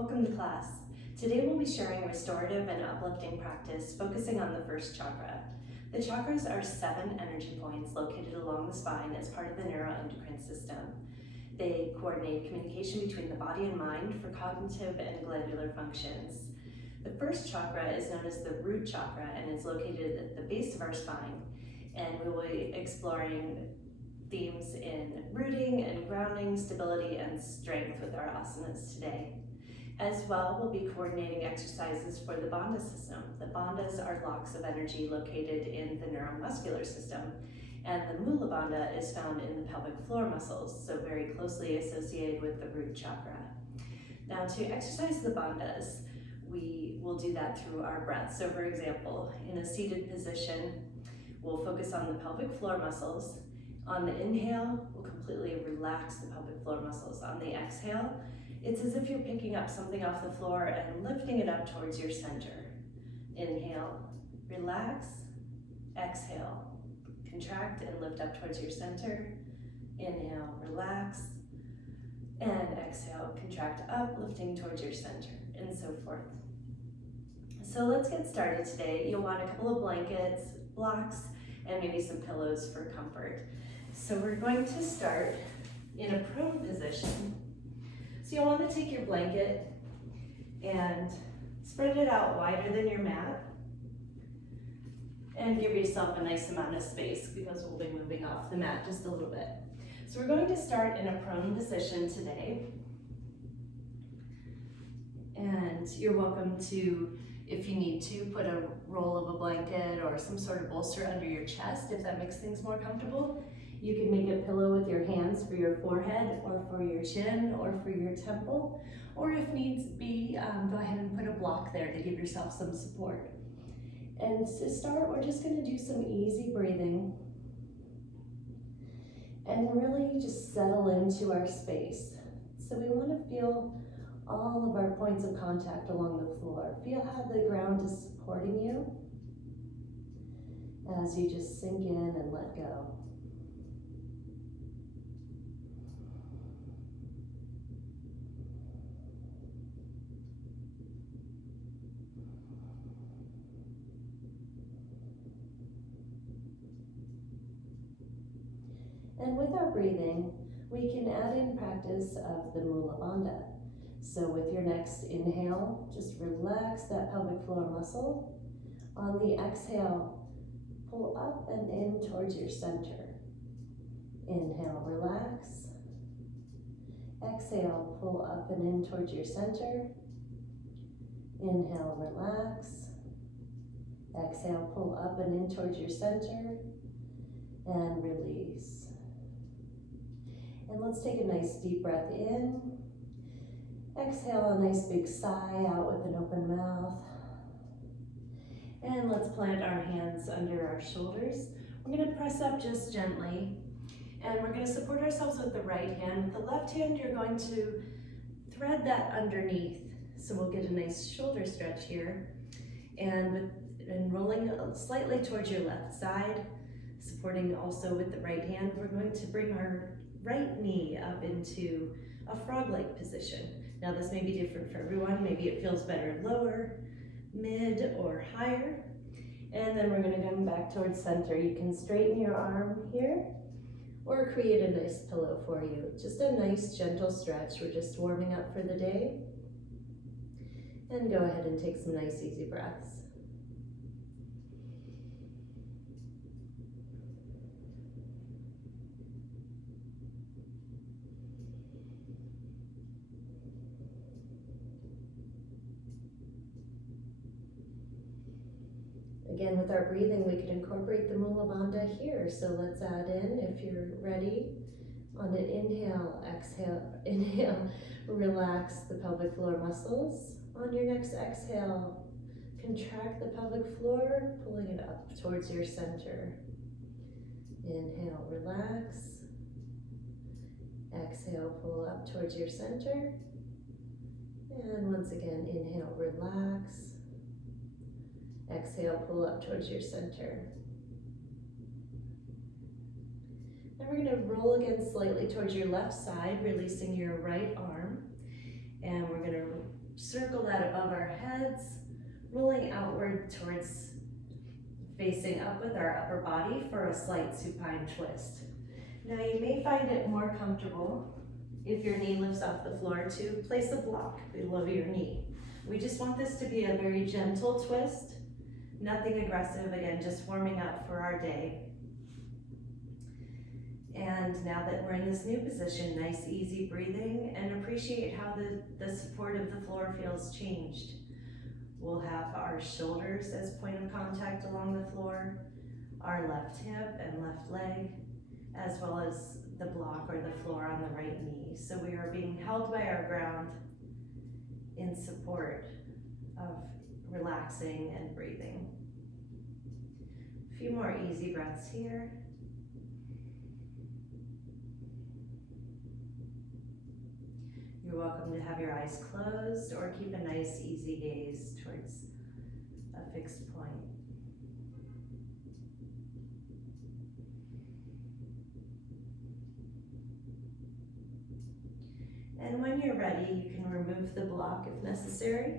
welcome to class. Today we'll be sharing restorative and uplifting practice focusing on the first chakra. The chakras are 7 energy points located along the spine as part of the neuroendocrine system. They coordinate communication between the body and mind for cognitive and glandular functions. The first chakra is known as the root chakra and is located at the base of our spine, and we will be exploring themes in rooting and grounding, stability, and strength with our asanas today. As well, we'll be coordinating exercises for the Bandha system. The Bandhas are locks of energy located in the neuromuscular system, and the Mula Bandha is found in the pelvic floor muscles, so very closely associated with the root chakra. Now, to exercise the Bandhas, we will do that through our breath. So for example, in a seated position, we'll focus on the pelvic floor muscles. On the inhale, we'll completely relax the pelvic floor muscles. On the exhale, it's as if you're picking up something off the floor and lifting it up towards your center. Inhale, relax. Exhale, contract and lift up towards your center. Inhale, relax. And exhale, contract up, lifting towards your center, and so forth. So let's get started today. You'll want a couple of blankets, blocks, and maybe some pillows for comfort. So we're going to start in a prone position. So you'll want to take your blanket and spread it out wider than your mat and give yourself a nice amount of space because we'll be moving off the mat just a little bit. So we're going to start in a prone position today. And you're welcome to, if you need to, put a roll of a blanket or some sort of bolster under your chest if that makes things more comfortable. You can make a pillow with your hands for your forehead or for your chin or for your temple, or if needs be, go ahead and put a block there to give yourself some support. And to start, we're just going to do some easy breathing and really just settle into our space. So we want to feel all of our points of contact along the floor. Feel how the ground is supporting you as you just sink in and let go. And with our breathing, we can add in practice of the Mula Bandha. So with your next inhale, just relax that pelvic floor muscle. On the exhale, pull up and in towards your center. Inhale, relax. Exhale, pull up and in towards your center. Inhale, relax. Exhale, pull up and in towards your center. And release. And let's take a nice deep breath in. Exhale, a nice big sigh out with an open mouth. And let's plant our hands under our shoulders. We're going to press up just gently. And we're going to support ourselves with the right hand. With the left hand, you're going to thread that underneath. So we'll get a nice shoulder stretch here. And rolling slightly towards your left side, supporting also with the right hand, we're going to bring our right knee up into a frog-like position. Now this may be different for everyone. Maybe it feels better lower, mid, or higher. And then we're going to come back towards center. You can straighten your arm here or create a nice pillow for you. Just a nice gentle stretch. We're just warming up for the day. And go ahead and take some nice easy breaths. Again, with our breathing, we can incorporate the Mula Bandha here. So let's add in, if you're ready, on an inhale, exhale, inhale, relax the pelvic floor muscles. On your next exhale, contract the pelvic floor, pulling it up towards your center. Inhale, relax. Exhale, pull up towards your center. And once again, inhale, relax. Exhale, pull up towards your center. Then we're going to roll again slightly towards your left side, releasing your right arm. And we're going to circle that above our heads, rolling outward towards facing up with our upper body for a slight supine twist. Now you may find it more comfortable if your knee lifts off the floor to place a block below your knee. We just want this to be a very gentle twist, nothing aggressive, again, just warming up for our day. And now that we're in this new position, nice easy breathing, and appreciate how the support of the floor feels changed. We'll have our shoulders as point of contact along the floor, our left hip and left leg, as well as the block or the floor on the right knee. So we are being held by our ground in support of relaxing and breathing. A few more easy breaths here. You're welcome to have your eyes closed or keep a nice easy gaze towards a fixed point. And when you're ready, you can remove the block if necessary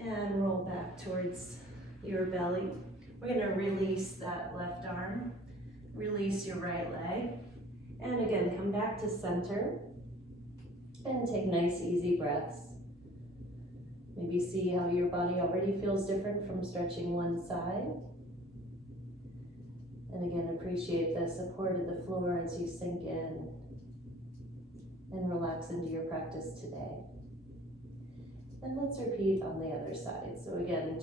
and roll back towards your belly. We're going to release that left arm, release your right leg, and again, come back to center and take nice easy breaths. Maybe see how your body already feels different from stretching one side. And again, appreciate the support of the floor as you sink in and relax into your practice today. And let's repeat on the other side. So again,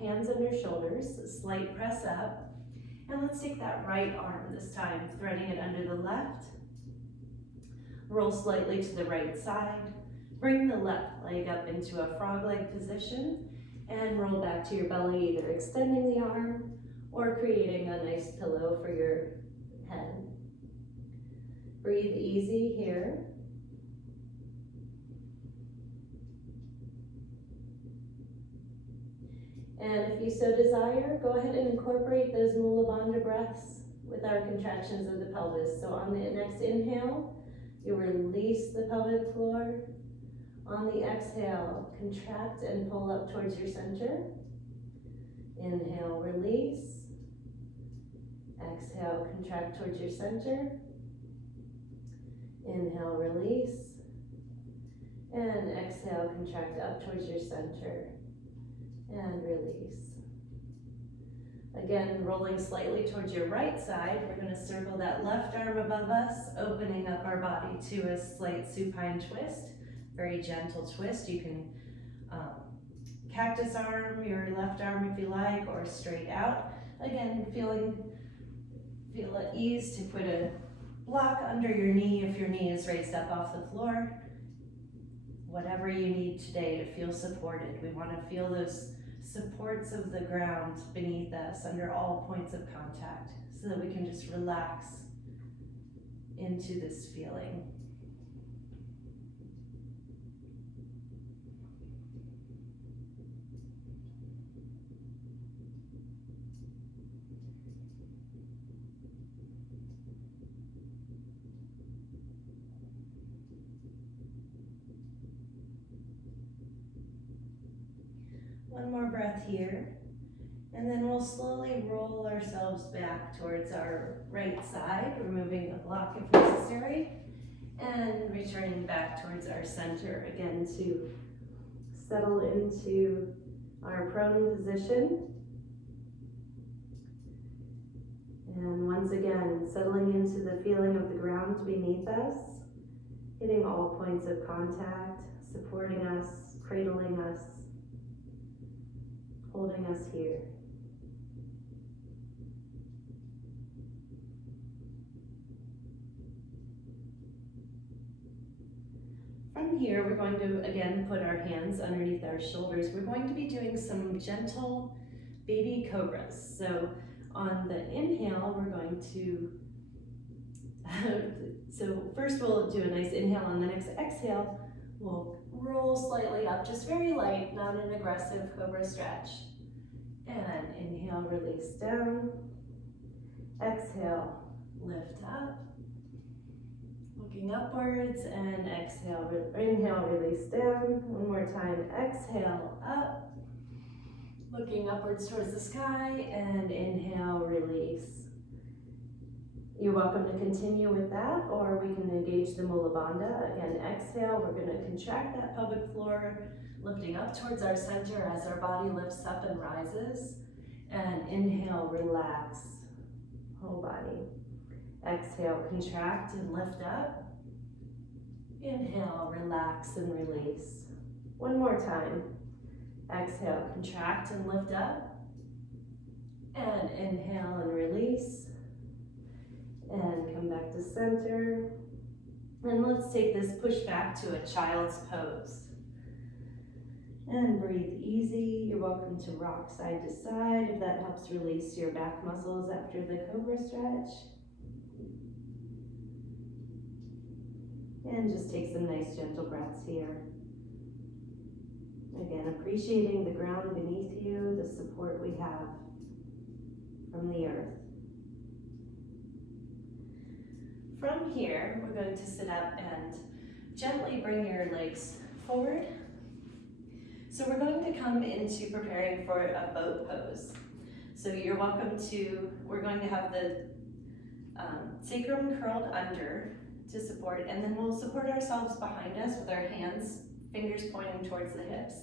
hands under shoulders, a slight press up. And let's take that right arm this time, threading it under the left. Roll slightly to the right side. Bring the left leg up into a frog-leg position and roll back to your belly, either extending the arm or creating a nice pillow for your head. Breathe easy here. And if you so desire, go ahead and incorporate those Mula Bandha breaths with our contractions of the pelvis. So on the next inhale, you release the pelvic floor. On the exhale, contract and pull up towards your center. Inhale, release. Exhale, contract towards your center. Inhale, release. And exhale, contract up towards your center. And release. Again, rolling slightly towards your right side, we're going to circle that left arm above us, opening up our body to a slight supine twist. Very gentle twist. You can cactus arm your left arm if you like, or straight out. Again, feel at ease to put a block under your knee if your knee is raised up off the floor. Whatever you need today to feel supported. We want to feel those supports of the ground beneath us under all points of contact so that we can just relax into this feeling. One more breath here, and then we'll slowly roll ourselves back towards our right side, removing the block if necessary, and returning back towards our center again to settle into our prone position. And once again, settling into the feeling of the ground beneath us, hitting all points of contact, supporting us, cradling us, holding us here. From here, we're going to again put our hands underneath our shoulders. We're going to be doing some gentle baby cobras. So on the inhale, we're going to, so first we'll do a nice inhale. On the next exhale, we'll roll slightly up, just very light, not an aggressive cobra stretch. And inhale, release down. Exhale, lift up. Looking upwards and exhale, inhale, release down. One more time, exhale, up. Looking upwards towards the sky and inhale, release. You're welcome to continue with that, or we can engage the Mula Bandha. Again, exhale, we're going to contract that pelvic floor, lifting up towards our center as our body lifts up and rises. And inhale, relax, whole body. Exhale, contract and lift up. Inhale, relax and release. One more time. Exhale, contract and lift up. And inhale and release. And come back to center. And let's take this push back to a child's pose. And breathe easy. You're welcome to rock side to side if that helps release your back muscles after the cobra stretch. And just take some nice gentle breaths here. Again, appreciating the ground beneath you, the support we have from the earth. From here, we're going to sit up and gently bring your legs forward. So we're going to come into preparing for a boat pose. So you're welcome to, we're going to have the sacrum curled under to support, and then we'll support ourselves behind us with our hands, fingers pointing towards the hips.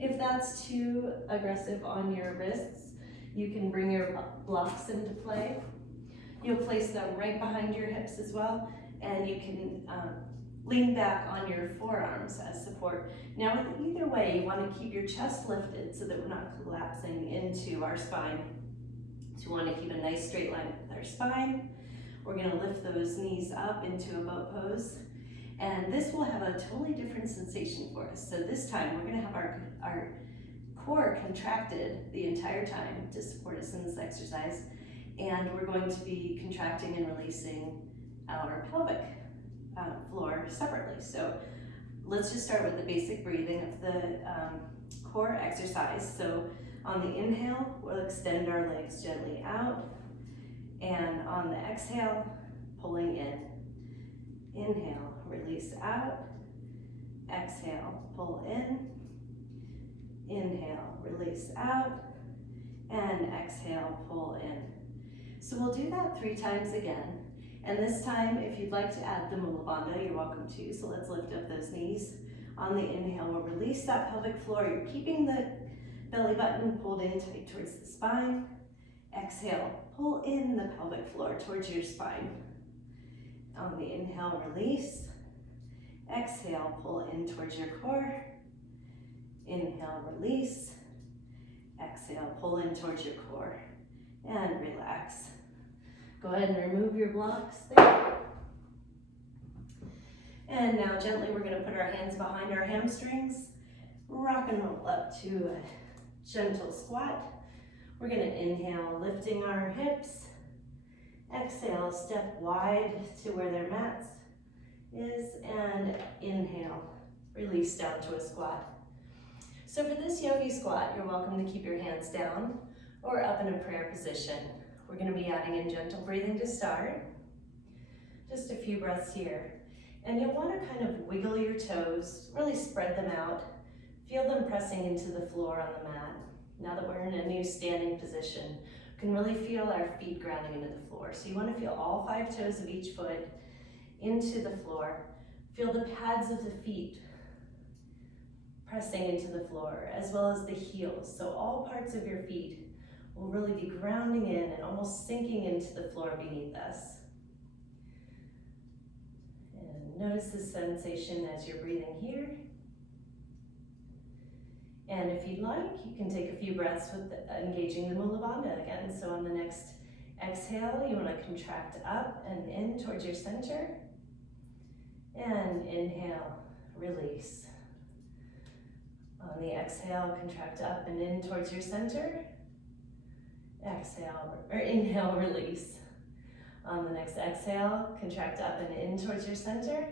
If that's too aggressive on your wrists, you can bring your blocks into play. You'll place them right behind your hips as well, and you can lean back on your forearms as support. Now, with either way, you want to keep your chest lifted so that we're not collapsing into our spine. So you want to keep a nice straight line with our spine. We're going to lift those knees up into a boat pose, and this will have a totally different sensation for us. So this time, we're going to have our core contracted the entire time to support us in this exercise, and we're going to be contracting and releasing our pelvic floor separately. So let's just start with the basic breathing of the core exercise. So on the inhale, we'll extend our legs gently out, and on the exhale, pulling in. Inhale, release out. Exhale, pull in. Inhale, release out. And exhale, pull in. So we'll do that 3 times again. And this time, if you'd like to add the Mula Bandha, you're welcome to. So let's lift up those knees. On the inhale, we'll release that pelvic floor. You're keeping the belly button pulled in tight towards the spine. Exhale, pull in the pelvic floor towards your spine. On the inhale, release. Exhale, pull in towards your core. Inhale, release. Exhale, pull in towards your core. And relax. Go ahead and remove your blocks there. And now gently we're going to put our hands behind our hamstrings. Rock and roll up to a gentle squat. We're going to inhale, lifting our hips. Exhale, step wide to where their mat is, and inhale, release down to a squat. So for this yogi squat, you're welcome to keep your hands down or up in a prayer position. We're going to be adding in gentle breathing to start. Just a few breaths here. And you'll want to kind of wiggle your toes, really spread them out. Feel them pressing into the floor on the mat. Now that we're in a new standing position, we can really feel our feet grounding into the floor. So you want to feel all 5 toes of each foot into the floor. Feel the pads of the feet pressing into the floor, as well as the heels. So all parts of your feet will really be grounding in and almost sinking into the floor beneath us. And notice the sensation as you're breathing here. And if you'd like, you can take a few breaths with engaging the Mula Bandha again. So on the next exhale, you want to contract up and in towards your center. And inhale, release. On the exhale, contract up and in towards your center. Exhale, or inhale, release. On the next exhale, contract up and in towards your center.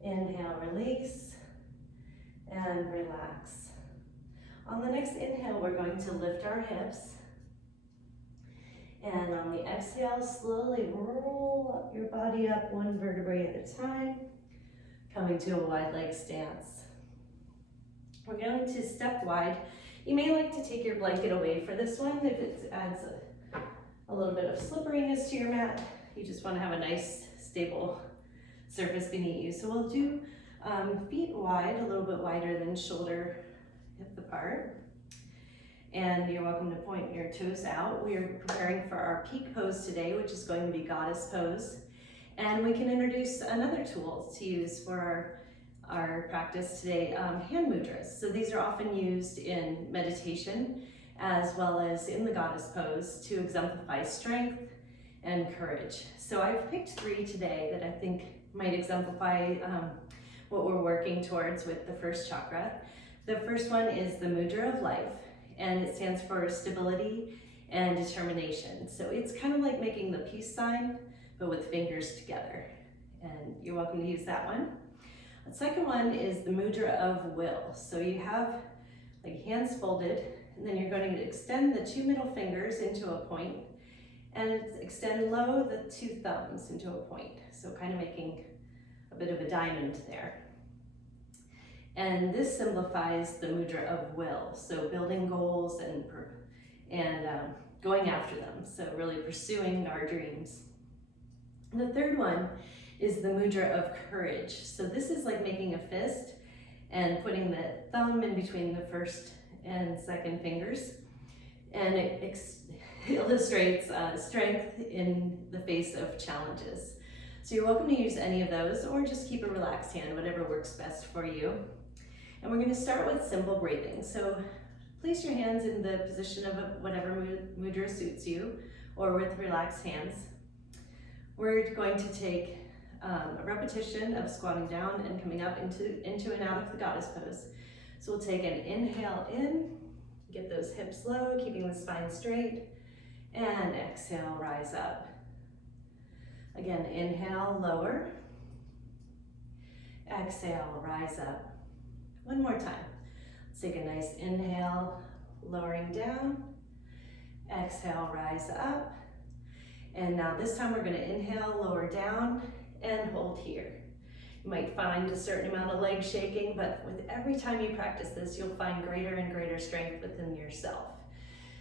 Inhale, release, and relax. On the next inhale, we're going to lift our hips. And on the exhale, slowly roll up your body up one vertebrae at a time, coming to a wide leg stance. We're going to step wide. You may like to take your blanket away for this one if it adds a little bit of slipperiness to your mat. You just want to have a nice, stable surface beneath you. So we'll do feet wide, a little bit wider than shoulder hip apart. And you're welcome to point your toes out. We are preparing for our peak pose today, which is going to be goddess pose. And we can introduce another tool to use for our practice today, hand mudras. So these are often used in meditation as well as in the goddess pose to exemplify strength and courage. So I've picked 3 today that I think might exemplify what we're working towards with the first chakra. The first one is the mudra of life, and it stands for stability and determination. So it's kind of like making the peace sign, but with fingers together. And you're welcome to use that one. The second one is the mudra of will. So you have like hands folded, and then you're going to extend the 2 middle fingers into a point, and extend low the 2 thumbs into a point. So kind of making a bit of a diamond there. And this simplifies the mudra of will. So building goals and going after them. So really pursuing our dreams. And the third one is the mudra of courage. So this is like making a fist and putting the thumb in between the first and second fingers. And it illustrates strength in the face of challenges. So you're welcome to use any of those, or just keep a relaxed hand, whatever works best for you. And we're going to start with simple breathing. So place your hands in the position of whatever mudra suits you, or with relaxed hands. We're going to take a repetition of squatting down and coming up into and out of the goddess pose. So we'll take an inhale in, get those hips low, keeping the spine straight, and exhale, rise up. Again, inhale, lower. Exhale, rise up. One more time. Let's take a nice inhale, lowering down. Exhale, rise up. And now this time we're going to inhale, lower down, and hold here. You might find a certain amount of leg shaking, but with every time you practice this, you'll find greater and greater strength within yourself.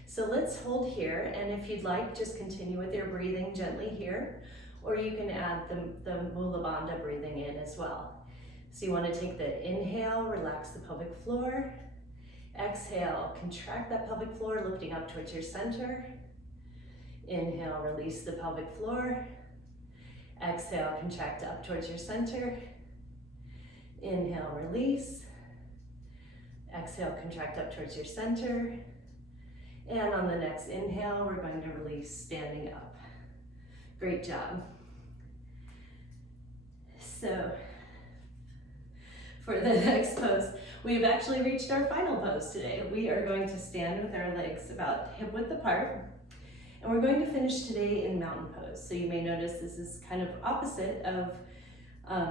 So let's hold here, and if you'd like, just continue with your breathing gently here, or you can add the Mula Bandha breathing in as well. So you want to take the inhale, relax the pelvic floor. Exhale, contract that pelvic floor, lifting up towards your center. Inhale, release the pelvic floor. Exhale, contract up towards your center. Inhale, release. Exhale, contract up towards your center. And on the next inhale, we're going to release, standing up. Great job. So, for the next pose, we've actually reached our final pose today. We are going to stand with our legs about hip width apart, and we're going to finish today in mountain pose. So you may notice this is kind of opposite of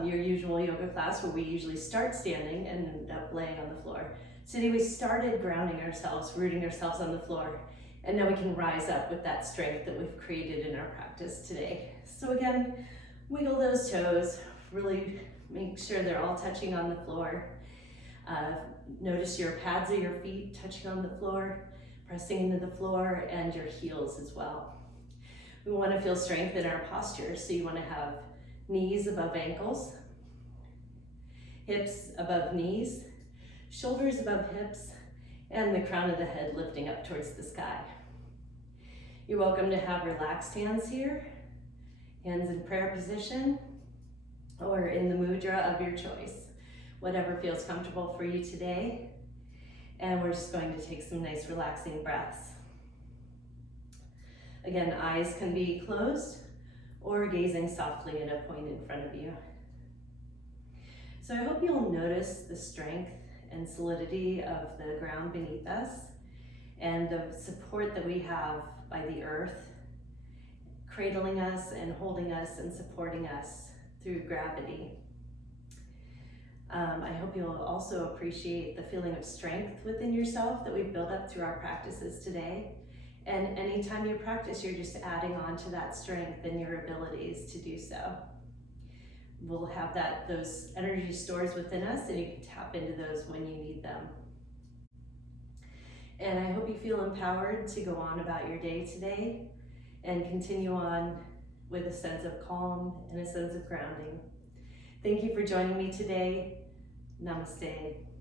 your usual yoga class, where we usually start standing and end up laying on the floor. Today we started grounding ourselves, rooting ourselves on the floor, and now we can rise up with that strength that we've created in our practice today. So again, wiggle those toes, really make sure they're all touching on the floor. Notice your pads of your feet touching on the floor, pressing into the floor, and your heels as well. We want to feel strength in our posture, so you want to have knees above ankles, hips above knees, shoulders above hips, and the crown of the head lifting up towards the sky. You're welcome to have relaxed hands here, hands in prayer position, or in the mudra of your choice, whatever feels comfortable for you today. And we're just going to take some nice relaxing breaths. Again, eyes can be closed or gazing softly at a point in front of you. So I hope you'll notice the strength and solidity of the ground beneath us and the support that we have by the earth, cradling us and holding us and supporting us through gravity. I hope you'll also appreciate the feeling of strength within yourself that we've built up through our practices today, And anytime you practice, you're just adding on to that strength and your abilities to do so. We'll have those energy stores within us, and you can tap into those when you need them. And I hope you feel empowered to go on about your day today and continue on with a sense of calm and a sense of grounding. Thank you for joining me today. Namaste.